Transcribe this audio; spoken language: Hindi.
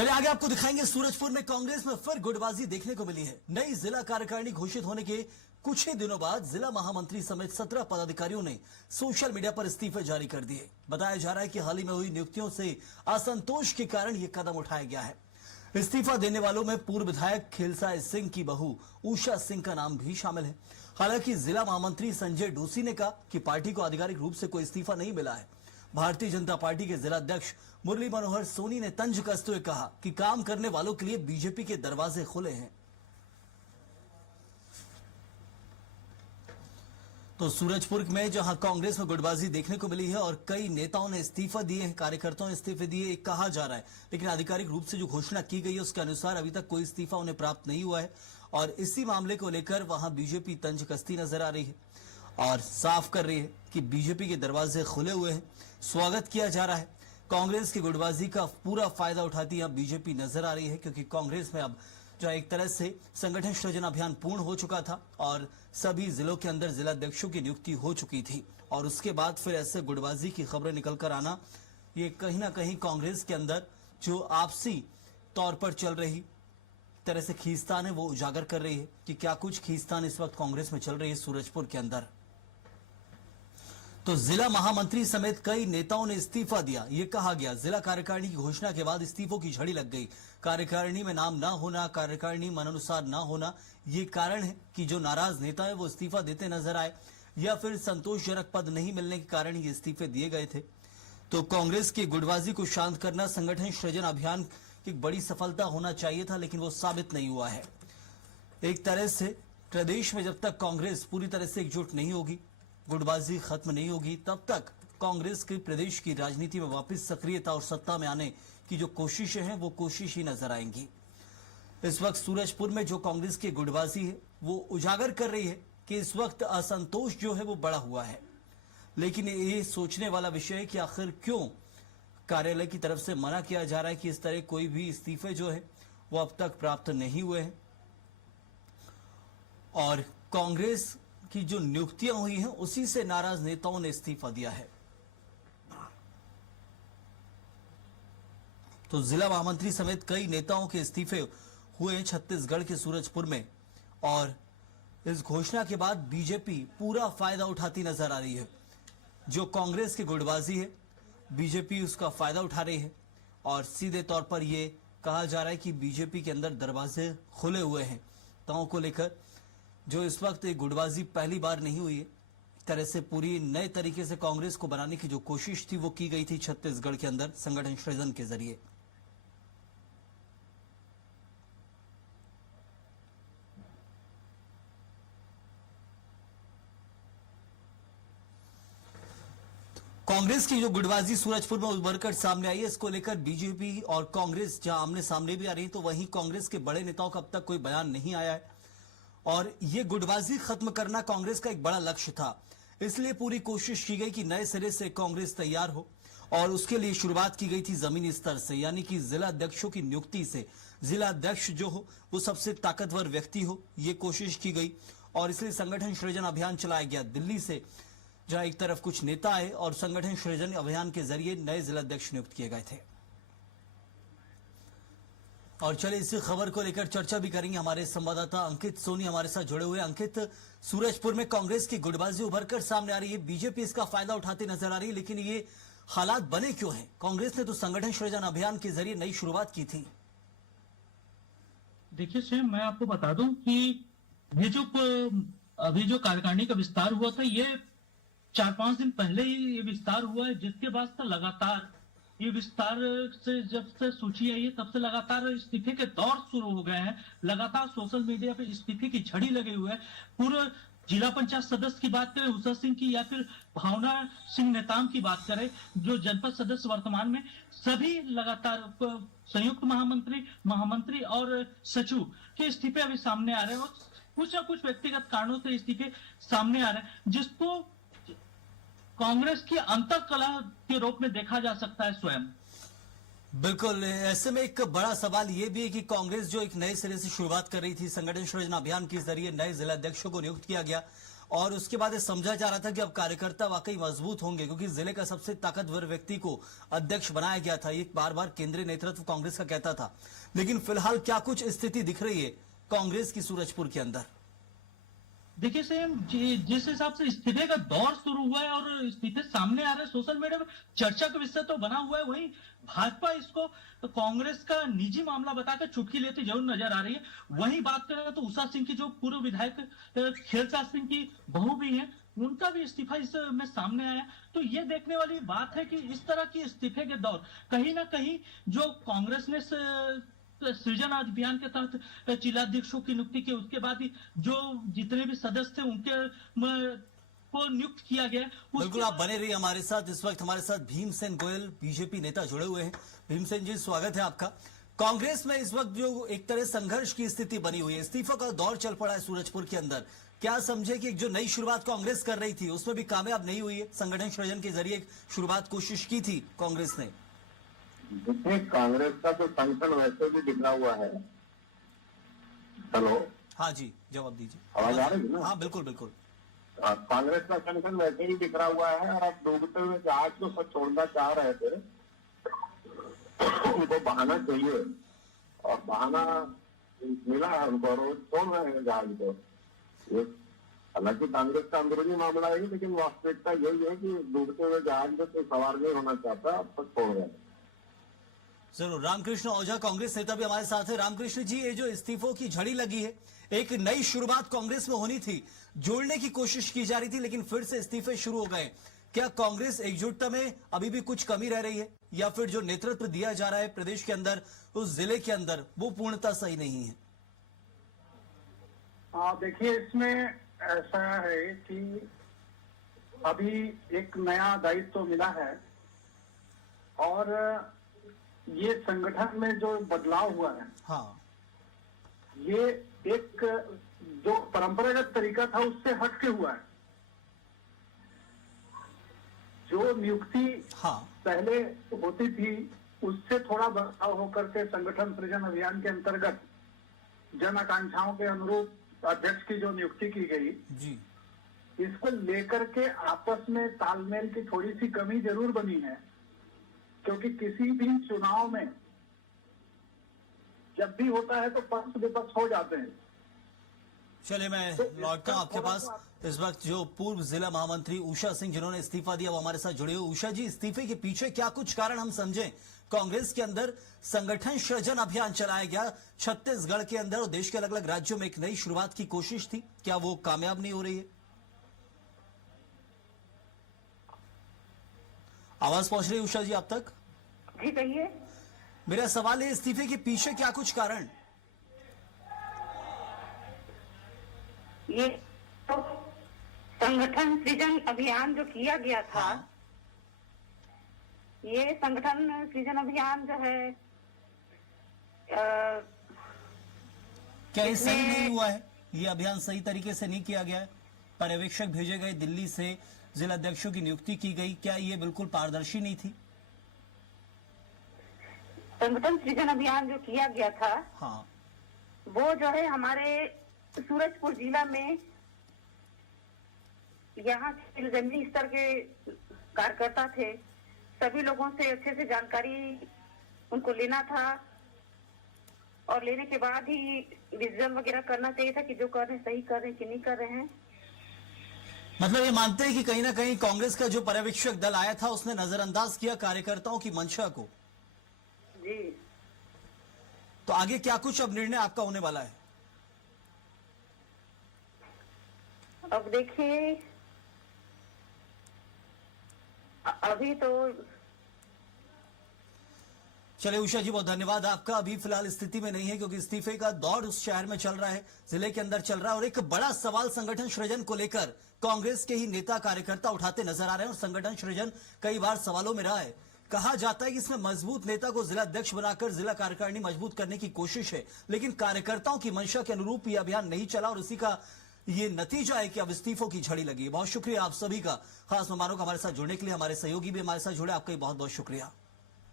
चलिए आगे आपको दिखाएंगे। सूरजपुर में कांग्रेस में फिर गुटबाजी देखने को मिली है। नई जिला कार्यकारिणी घोषित होने के कुछ ही दिनों बाद जिला महामंत्री समेत 17 पदाधिकारियों ने सोशल मीडिया पर इस्तीफे जारी कर दिए। बताया जा रहा है कि हाल ही में हुई नियुक्तियों से असंतोष के कारण यह कदम उठाया गया है। इस्तीफा देने वालों में पूर्व विधायक खेलसाय सिंह की बहू उषा सिंह का नाम भी शामिल है। हालांकि जिला महामंत्री संजय डोसी ने कहा कि पार्टी को आधिकारिक रूप से कोई इस्तीफा नहीं मिला है। भारतीय जनता पार्टी के जिलाध्यक्ष मुरली मनोहर सोनी ने तंज कसते हुए कहा कि काम करने वालों के लिए बीजेपी के दरवाजे खुले हैं। तो सूरजपुर में जहां कांग्रेस में गुटबाजी देखने को मिली है और कई नेताओं ने इस्तीफा दिए हैं, कार्यकर्ताओं ने इस्तीफे दिए कहा जा रहा है, लेकिन आधिकारिक रूप से जो घोषणा की गई है उसके अनुसार अभी तक कोई इस्तीफा उन्हें प्राप्त नहीं हुआ है। और इसी मामले को लेकर वहां बीजेपी तंज कसती नजर आ रही है और साफ कर रही है कि बीजेपी के दरवाजे खुले हुए हैं, स्वागत किया जा रहा है। कांग्रेस की गुटबाजी का पूरा फायदा उठाती यहां बीजेपी नजर आ रही है, क्योंकि कांग्रेस में अब जो एक तरह से संगठन सृजन अभियान पूर्ण हो चुका था और सभी जिलों के अंदर जिलाध्यक्षों की नियुक्ति हो चुकी थी। और उसके बाद फिर ऐसे गुटबाजी की खबरें निकलकर आना, ये कहीं ना कहीं कांग्रेस के अंदर जो आपसी तौर पर चल रही तरह से खींचतान है वो उजागर कर रही है कि क्या कुछ खींचतान इस वक्त कांग्रेस में चल रही है सूरजपुर के अंदर। तो जिला महामंत्री समेत कई नेताओं ने इस्तीफा दिया। यह कहा गया जिला कार्यकारिणी की घोषणा के बाद इस्तीफों की झड़ी लग गई। कार्यकारिणी में नाम ना होना, कार्यकारिणी मनानुसार ना होना, ये कारण है कि जो नाराज नेता है वो इस्तीफा देते नजर आए या फिर संतोषजनक पद नहीं मिलने के कारण ये इस्तीफे दिए गए थे। तो कांग्रेस की गुटबाजी को शांत करना संगठन सृजन अभियान की बड़ी सफलता होना चाहिए था, लेकिन वो साबित नहीं हुआ है। एक तरह से प्रदेश में जब तक कांग्रेस पूरी तरह से एकजुट नहीं होगी, गुटबाजी खत्म नहीं होगी, तब तक कांग्रेस की प्रदेश की राजनीति में वापस सक्रियता और सत्ता में आने की जो कोशिशें हैं वो कोशिश ही नजर आएंगी। इस वक्त सूरजपुर में जो कांग्रेस की गुटबाजी है वो उजागर कर रही है कि इस वक्त असंतोष जो है वो बढ़ा हुआ है। लेकिन ये सोचने वाला विषय है कि आखिर क्यों कार्यालय की तरफ से मना किया जा रहा है कि इस तरह कोई भी इस्तीफे जो है वो अब तक प्राप्त नहीं हुए हैं। और कांग्रेस की जो नियुक्तियां हुई हैं उसी से नाराज नेताओं ने इस्तीफा दिया है। तो जिला महामंत्री समेत कई नेताओं के इस्तीफे हुए हैं छत्तीसगढ़ के सूरजपुर में, और इस घोषणा के बाद बीजेपी पूरा फायदा उठाती नजर आ रही है। जो कांग्रेस की गुटबाजी है बीजेपी उसका फायदा उठा रही है और सीधे तौर पर यह कहा जा रहा है कि बीजेपी के अंदर दरवाजे खुले हुए हैं ताओं को लेकर। जो इस वक्त एक गुटबाजी पहली बार नहीं हुई है, एक तरह से पूरी नए तरीके से कांग्रेस को बनाने की जो कोशिश थी वो की गई थी छत्तीसगढ़ के अंदर संगठन सृजन के जरिए। कांग्रेस की जो गुटबाजी सूरजपुर में उभरकर सामने आई है, इसको लेकर बीजेपी और कांग्रेस जहां आमने सामने भी आ रही है, तो वहीं कांग्रेस के बड़े नेताओं का अब तक कोई बयान नहीं आया है। और ये गुटबाजी खत्म करना कांग्रेस का एक बड़ा लक्ष्य था, इसलिए पूरी कोशिश की गई कि नए सिरे से कांग्रेस तैयार हो। और उसके लिए शुरुआत की गई थी जमीनी स्तर से, यानी कि जिला अध्यक्षों की नियुक्ति से। जिला अध्यक्ष जो हो वो सबसे ताकतवर व्यक्ति हो, ये कोशिश की गई और इसलिए संगठन सृजन अभियान चलाया गया दिल्ली से, जहां एक तरफ कुछ नेता आए और संगठन सृजन अभियान के जरिए नए जिला अध्यक्ष नियुक्त किए गए थे। और चलिए इसी खबर को लेकर चर्चा भी करेंगे। हमारे संवाददाता अंकित सोनी हमारे साथ जुड़े हुए। अंकित, सूरजपुर में कांग्रेस की गुटबाजी उभरकर सामने आ रही है, बीजेपी इसका फायदा उठाती नजर आ रही है, लेकिन ये हालात बने क्यों हैं? कांग्रेस ने तो संगठन सृजन अभियान के जरिए नई शुरुआत की थी। देखिए सैम, मैं आपको बता दूं कि ये जो अभी जो कार्यकारिणी का विस्तार हुआ था, ये 4-5 दिन पहले ही ये विस्तार हुआ है, जिसके बाद से लगातार ये विस्तार से जब से सूची आई है तब से लगातार इस्तीफे के दौर शुरू हो गए हैं। लगातार सोशल मीडिया पे इस्तीफे की झड़ी लगी हुई है। पूर्व जिला पंचायत सदस्य की बात करें उषा सिंह की, या फिर भावना सिंह नेताम की बात करें जो जनपद सदस्य वर्तमान में, सभी लगातार संयुक्त महामंत्री और सचिव के इस्तीफे अभी सामने आ रहे हैं और कुछ ना कुछ व्यक्तिगत कारणों से इस्तीफे सामने आ रहे हैं, जिसको कांग्रेस की अंतर्कलह के रूप में देखा जा सकता है स्वयं। बिल्कुल, ऐसे में एक बड़ा सवाल यह भी है कि कांग्रेस जो एक नए सिरे से शुरुआत कर रही थी, संगठन सृजन अभियान के जरिए नए जिला अध्यक्षों को नियुक्त किया गया और उसके बाद ये समझा जा रहा था कि अब कार्यकर्ता वाकई मजबूत होंगे, क्योंकि जिले का सबसे ताकतवर व्यक्ति को अध्यक्ष बनाया गया था। ये बार बार केंद्रीय नेतृत्व कांग्रेस का कहता था। लेकिन फिलहाल क्या कुछ स्थिति दिख रही है कांग्रेस की सूरजपुर के अंदर? देखिए सेम जिस हिसाब से इस्तीफे का दौर शुरू हुआ है और इस्तीफे सामने आ रहे हैं, सोशल मीडिया में चर्चा का विषय तो बना हुआ है। वहीं भाजपा इसको तो कांग्रेस का निजी मामला बताकर चुटकी लेती जरूर नजर आ रही है। वहीं बात करें तो उषा सिंह की जो पूर्व विधायक खेलसाज सिंह की बहू भी है, उनका भी इस्तीफा इसमें सामने आया। तो ये देखने वाली बात है कि इस तरह की इस्तीफे के दौर कहीं ना कहीं जो कांग्रेस ने सृजन अभियान के तहत जिलाध्यक्षों की नियुक्ति की, उसके बाद ही जो जितने भी सदस्य थे उनके को नियुक्त किया गया। बिल्कुल, आप बने रहिए हमारे साथ। इस वक्त हमारे साथ भीमसेन गोयल बीजेपी नेता जुड़े हुए हैं। भीमसेन जी, स्वागत है आपका। कांग्रेस में इस वक्त जो एक तरह संघर्ष की स्थिति बनी हुई है, इस्तीफा का दौर चल पड़ा है सूरजपुर के अंदर। क्या समझे कि जो नई शुरुआत कांग्रेस कर रही थी उसमें भी कामयाब नहीं हुई है? संगठन सृजन के जरिए एक शुरुआत कोशिश की थी कांग्रेस ने। देखिए, कांग्रेस का तो संगठन वैसे भी बिगड़ा हुआ है। हेलो, हाँ जी, जवाब दीजिए। आवाज आ रही है ना? हाँ बिल्कुल बिल्कुल। कांग्रेस का संगठन वैसे ही बिखरा हुआ है और अब डूबते हुए जहाज को सब छोड़ना चाह रहे थे। उनको बहाना चाहिए और बहाना मिला है उनको और वो छोड़ रहे हैं जहाज को। हालांकि कांग्रेस का अंदरूनी मामला है, लेकिन वास्तविकता यही है कि डूबते हुए जहाज में कोई सवार नहीं होना चाहता, अब तक छोड़ रहे हैं। जरूर। रामकृष्ण ओझा कांग्रेस नेता भी हमारे साथ है। रामकृष्ण जी, ये जो इस्तीफों की झड़ी लगी है, एक नई शुरुआत कांग्रेस में होनी थी, जोड़ने की कोशिश की जा रही थी, लेकिन फिर से इस्तीफे शुरू हो गए। क्या कांग्रेस एकजुटता में अभी भी कुछ कमी रह रही है, या फिर जो नेतृत्व दिया जा रहा है प्रदेश के अंदर, उस जिले के अंदर, वो पूर्णतः सही नहीं है? देखिए, इसमें ऐसा है कि अभी एक नया दायित्व तो मिला है और ये संगठन में जो बदलाव हुआ है, हाँ, ये एक जो परंपरागत तरीका था उससे हटके हुआ है। जो नियुक्ति हाँ, पहले होती थी उससे थोड़ा बदलाव होकर के संगठन सृजन अभियान के अंतर्गत जन आकांक्षाओं के अनुरूप अध्यक्ष की जो नियुक्ति की गई जी, इसको लेकर के आपस में तालमेल की थोड़ी सी कमी जरूर बनी है, क्योंकि किसी भी चुनाव में जब भी होता है तो पक्ष विपक्ष हो जाते हैं। चलिए मैं लौटता हूं आपके पास। इस वक्त जो पूर्व जिला महामंत्री उषा सिंह जिन्होंने इस्तीफा दिया, वो हमारे साथ जुड़े हुए। उषा जी, इस्तीफे के पीछे क्या कुछ कारण हम समझें? कांग्रेस के अंदर संगठन सृजन अभियान चलाया गया छत्तीसगढ़ के अंदर और देश के अलग अलग राज्यों में, एक नई शुरुआत की कोशिश थी, क्या वो कामयाब नहीं हो रही है? आवाज पहुंच रही है उषा जी आप तक? जी कहिए। मेरा सवाल है, इस्तीफे के पीछे क्या कुछ कारण? ये तो संगठन सृजन अभियान जो किया गया था, हाँ, ये संगठन सृजन अभियान जो है क्या ये सही इसमें- नहीं हुआ है? ये अभियान सही तरीके से नहीं किया गया है? पर्यवेक्षक भेजे गए दिल्ली से, जिला अध्यक्षों की नियुक्ति की गई, क्या ये बिल्कुल पारदर्शी नहीं थी? संगठन सृजन अभियान जो किया गया था, हाँ, वो जो है हमारे सूरजपुर जिला में यहाँ के जमीनी स्तर के कार्यकर्ता थे, सभी लोगों से अच्छे से जानकारी उनको लेना था और लेने के बाद ही डिसीजन वगैरह करना चाहिए था कि जो कर रहे हैं सही कर रहे हैं कि नहीं कर रहे हैं। मतलब ये मानते हैं कि कहीं ना कहीं कांग्रेस का जो पर्यवेक्षक दल आया था उसने नजरअंदाज किया कार्यकर्ताओं की मंशा को। जी, तो आगे क्या कुछ अब निर्णय आपका होने वाला है? अब देखिए, अभी तो चलिए उषा जी, बहुत धन्यवाद आपका। अभी फिलहाल स्थिति में नहीं है, क्योंकि इस्तीफे का दौर उस शहर में चल रहा है, जिले के अंदर चल रहा है, और एक बड़ा सवाल संगठन सृजन को लेकर कांग्रेस के ही नेता कार्यकर्ता उठाते नजर आ रहे हैं। और संगठन सृजन कई बार सवालों में रहा है। कहा जाता है कि इसमें मजबूत नेता को जिला अध्यक्ष बनाकर जिला कार्यकारिणी मजबूत करने की कोशिश है, लेकिन कार्यकर्ताओं की मंशा के अनुरूप यह अभियान नहीं चला और इसी का ये नतीजा है कि अब इस्तीफों की झड़ी लगी है। बहुत शुक्रिया आप सभी का, खास मेहमानों का हमारे साथ जुड़ने के लिए। हमारे सहयोगी भी हमारे साथ जुड़े, आपका बहुत बहुत शुक्रिया।